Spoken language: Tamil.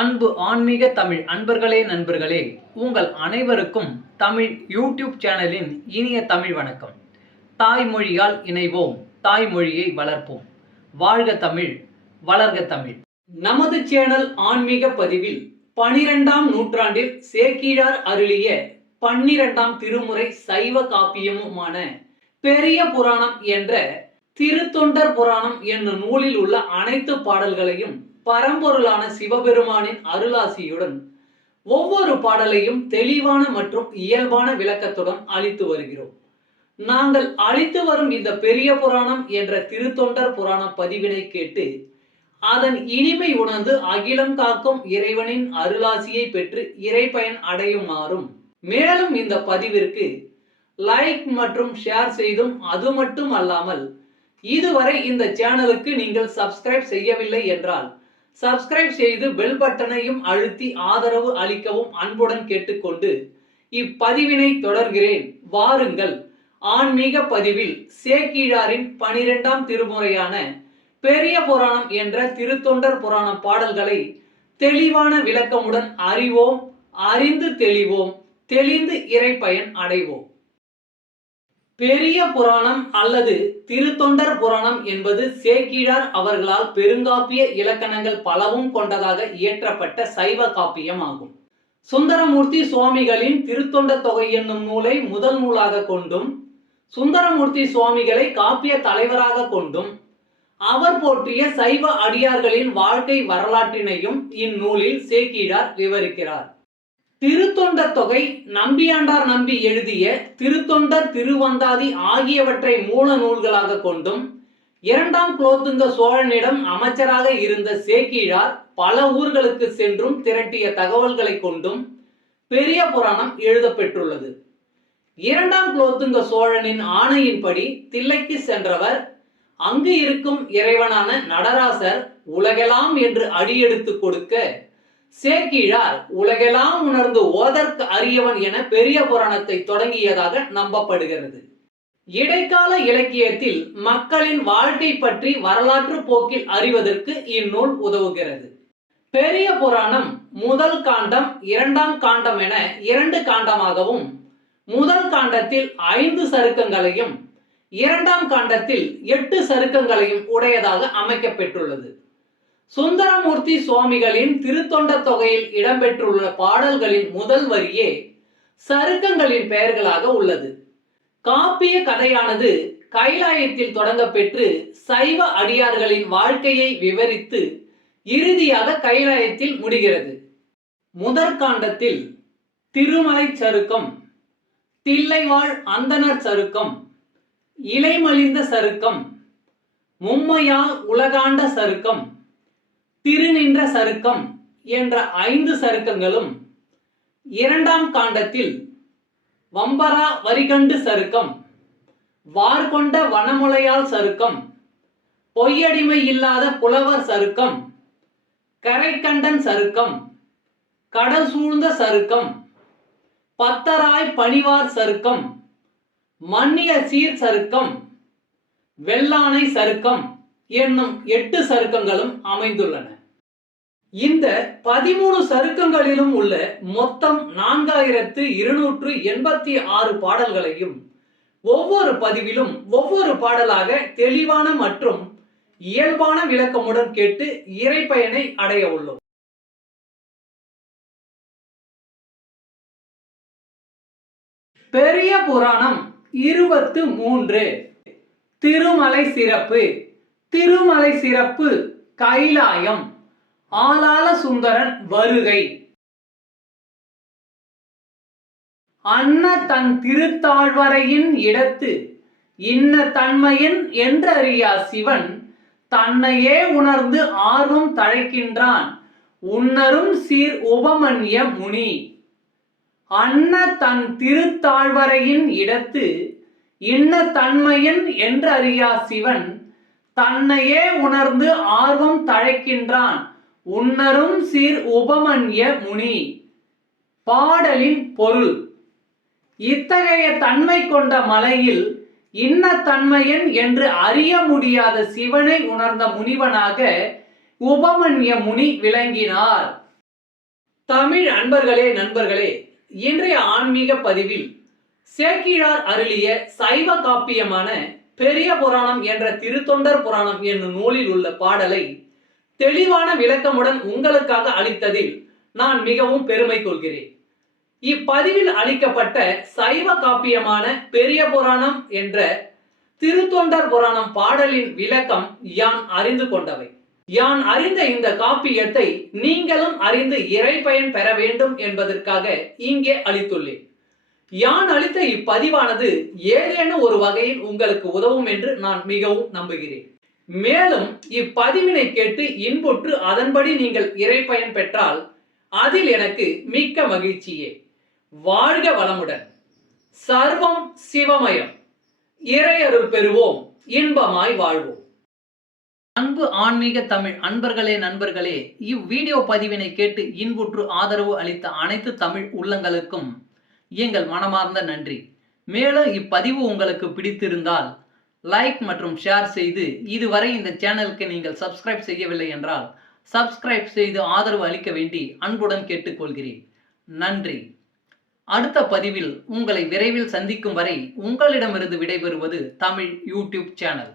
அன்பு ஆன்மீக தமிழ் அன்பர்களே நண்பர்களே, உங்கள் அனைவருக்கும் தமிழ் யூடியூப் சேனலின் இனிய தமிழ் வணக்கம். தாய்மொழியால் இணைவோம், தாய்மொழியை வளர்ப்போம். வாழ்க தமிழ், வளர்க தமிழ். நமது சேனல் ஆன்மீக பதிவில் 12ஆம் நூற்றாண்டில் சேக்கிழார் அருளிய 12ஆம் திருமுறை சைவ காப்பியமுமான பெரிய புராணம் என்ற திருத்தொண்டர் புராணம் என்னும் நூலில் உள்ள அனைத்து பாடல்களையும் பரம்பொருளான சிவபெருமானின் அருளாசியுடன் ஒவ்வொரு பாடலையும் தெளிவான மற்றும் இயல்பான விளக்கத்துடன் அளித்து வருகிறோம். நாங்கள் அளித்து வரும் இந்த பெரிய புராணம் என்ற திருத்தொண்டர் புராண பதிவினை கேட்டு அதன் இனிமை உணர்ந்து அகிலம் காக்கும் இறைவனின் அருளாசியை பெற்று இறைப்பயன் அடையுமாறும், மேலும் இந்த பதிவிற்கு லைக் மற்றும் ஷேர் செய்தும், அது மட்டும் அல்லாமல் இதுவரை இந்த சேனலுக்கு நீங்கள் சப்ஸ்கிரைப் செய்யவில்லை என்றால் சப்ஸ்கிரைப் செய்து பெல் பட்டனையும் அழுத்தி ஆதரவு அளிக்கவும் அன்புடன் கேட்டுக்கொண்டு இப்பதிவினை தொடர்கிறேன். வாருங்கள், ஆன்மீக பதிவில் சேக்கிழாரின் 12ஆம் திருமுறையான பெரிய புராணம் என்ற திருத்தொண்டர் புராண பாடல்களை தெளிவான விளக்கமுடன் அறிவோம், அறிந்து தெளிவோம், தெளிந்து இறைப்பயன் அடைவோம். பெரிய புராணம் அல்லது திருத்தொண்டர் புராணம் என்பது சேக்கிழார் அவர்களால் பெருங்காப்பிய இலக்கணங்கள் பலவும் கொண்டதாக இயற்றப்பட்ட சைவ காப்பியம் ஆகும். சுந்தரமூர்த்தி சுவாமிகளின் திருத்தொண்ட தொகை என்னும் நூலை முதல் நூலாக கொண்டும், சுந்தரமூர்த்தி சுவாமிகளை காப்பிய தலைவராக கொண்டும், அவர் போற்றிய சைவ அடியார்களின் வாழ்க்கை வரலாற்றினையும் இந்நூலில் சேக்கிழார் விவரிக்கிறார். திருத்தொண்ட தொகை நம்பியாண்டார் நம்பி எழுதிய திருத்தொண்டர் திருவந்தாதி ஆகியவற்றை மூல நூல்களாக கொண்டும், 2ஆம் குலோத்துங்க சோழனிடம் அமைச்சராக இருந்த சேக்கிழார் பல ஊர்களுக்கு சென்றும் திரட்டிய தகவல்களை கொண்டும் பெரிய புராணம் எழுதப்பெற்றுள்ளது. 2ஆம் குலோத்துங்க சோழனின் ஆணையின்படி தில்லைக்கு சென்றவர் அங்கு இருக்கும் இறைவனான நடராசர் உலகெல்லாம் என்று அடியெடுத்து கொடுக்க, சேக்கிழார் உலகெல்லாம் உணர்ந்து ஓதற்கு அரியவன் என பெரிய புராணத்தை தொடங்கியதாக நம்பப்படுகிறது. இடைக்கால இலக்கியத்தில் மக்களின் வாழ்க்கை பற்றி வரலாற்று போக்கில் அறிவதற்கு இந்நூல் உதவுகிறது. பெரிய புராணம் முதல் காண்டம், 2ஆம் காண்டம் என 2 காண்டமாகவும், முதல் காண்டத்தில் 5 சருக்கங்களையும் 2ஆம் காண்டத்தில் 8 சருக்கங்களையும் உடையதாக அமைக்கப்பெற்றுள்ளது. சுந்தரமூர்த்தி சுவாமிகளின் திருத்தொண்ட தொகையில் இடம்பெற்றுள்ள பாடல்களின் முதல் வரியே சருக்கங்களின் பெயர்களாக உள்ளது. காப்பிய கதையானது கைலாயத்தில் தொடங்க பெற்று சைவ அடியார்களின் வாழ்க்கையை விவரித்து இறுதியாக கைலாயத்தில் முடிகிறது. முதற்காண்டத்தில் திருமலை சருக்கம், தில்லைவாழ் அந்தணர் சருக்கம், இலைமலிந்த சருக்கம், மும்மையா உலகாண்ட சருக்கம், திருநின்ற சருக்கம் என்ற 5 சருக்கங்களும், 2ஆம் காண்டத்தில் வம்பரா வரிகண்டு சருக்கம், வார்கொண்ட வனமுலையால் சருக்கம், பொய்யடிமை இல்லாத புலவர் சருக்கம், கரைக்கண்டன் சருக்கம், கடல் சூழ்ந்த சருக்கம், பத்தராய் பணிவார் சருக்கம், மன்னிய சீர் சருக்கம், வெள்ளானை சருக்கம் என்னும் 8 சருக்கங்களும் அமைந்துள்ளன. இந்த 13 சருக்கங்களிலும் உள்ள மொத்தம் 4286 பாடல்களையும் ஒவ்வொரு பதிவிலும் ஒவ்வொரு பாடலாக தெளிவான மற்றும் இயல்பான விளக்கமுடன் கேட்டு இறைப்பயனை அடைய உள்ளோம். பெரிய புராணம் 23. திருமலை சிறப்பு. திருமலை சிறப்பு கைலாயம். ஆளாள சுந்தரன் வருகை. அன்ன தன் திருத்தாழ்வரையின் இடத்து இன்ன தன்மையன் என்றறியா சிவன் தன்னையே உணர்ந்து ஆர்வம் தழைக்கின்றான் உன்னரும் சீர் உபமன்ய முனி. அன்ன தன் திருத்தாழ்வரையின் இடத்து இன்ன தன்மையன் என்றறியா சிவன் தன்னையே உணர்ந்து ஆர்வம் தழைக்கின்றான் உன்னரும் சீர் உபமன்ய முனி. பாடலின் பொருள்: இத்தகைய தன்மை கொண்ட மலையில் இன்ன தன்மையன் என்று அறிய முடியாத சிவனை உணர்ந்த முனிவனாக உபமன்ய முனி விளங்கினார். தமிழ் அன்பர்களே நண்பர்களே, இன்றைய ஆன்மீக பதிவில் சேக்கிழார் அருளிய சைவ காப்பியமான பெரிய புராணம் என்ற திருத்தொண்டர் புராணம் என்னும் நூலில் உள்ள பாடலை தெளிவான விளக்கமுடன் உங்களுக்காக அளித்ததில் நான் மிகவும் பெருமை கொள்கிறேன். இப்பதிவில் அளிக்கப்பட்ட சைவ காப்பியமான பெரிய புராணம் என்ற திருத்தொண்டர் புராணம் பாடலின் விளக்கம் யான் அறிந்து கொண்டவை. யான் அறிந்த இந்த காப்பியத்தை நீங்களும் அறிந்து இறை பயன் பெற வேண்டும் என்பதற்காக இங்கே அளித்துள்ளேன். யான் அளித்த இப்பதிவானது ஏதேனும் ஒரு வகையில் உங்களுக்கு உதவும் என்று நான் மிகவும் நம்புகிறேன். மேலும் இப்பதிவினை கேட்டு இன்புற்று அதன்படி நீங்கள் இறை பயன் பெற்றால் அதில் எனக்கு மிக்க மகிழ்ச்சியே. வாழ்க வளமுடன். சர்வம் சிவமயம். இறையருள் பெறுவோம், இன்பமாய் வாழ்வோம். அன்பு ஆன்மீக தமிழ் அன்பர்களே நண்பர்களே, இவ்வீடியோ பதிவினை கேட்டு இன்புற்று ஆதரவு அளித்த அனைத்து தமிழ் உள்ளங்களுக்கும் எங்கள் மனமார்ந்த நன்றி. மேலும் இப்பதிவு உங்களுக்கு பிடித்திருந்தால் லைக் மற்றும் ஷேர் செய்து, இதுவரை இந்த சேனலுக்கு நீங்கள் சப்ஸ்கிரைப் செய்யவில்லை என்றால் சப்ஸ்கிரைப் செய்து ஆதரவு அளிக்க வேண்டி அன்புடன் கேட்டுக்கொள்கிறேன். நன்றி. அடுத்த பதிவில் உங்களை விரைவில் சந்திக்கும் வரை உங்களிடமிருந்து விடைபெறுவது தமிழ் யூடியூப் சேனல்.